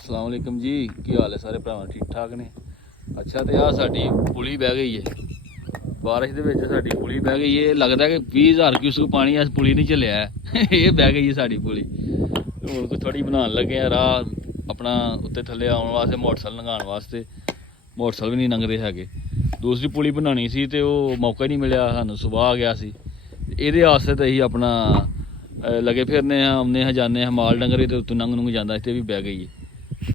अस्सलाम वालेकुम जी, की हाल है सारे भरावां ठीक ठाक ने। अच्छा तो आ साडी पुली बह गई है बारिश दे विच, साडी पुली बह गई है। लगता है कि 20,000 क्यूसेक पानी इस पुली नहीं झल्लिया है ये बह गई है साडी पुली। होर कोई थोड़ी बनान लगे राह अपना उत्ते थल्ले आउण वास्ते, मोटरसाइकिल लंघाउण वास्ते। मोटरसाइकिल भी नहीं लंघदे हैगे। दूसरी पुली बनानी सी ते ओह मौका ही नहीं मिलिया, सानूं सुबाह आ गया सी। ਇਹਦੇ ਵਾਸਤੇ ਤਾਂ ਅਸੀਂ ਆਪਣਾ लगे फिरने आने जाने माल डंगर तो उत्तों लंघ लुंघ जाता, इतने भी बह गई है।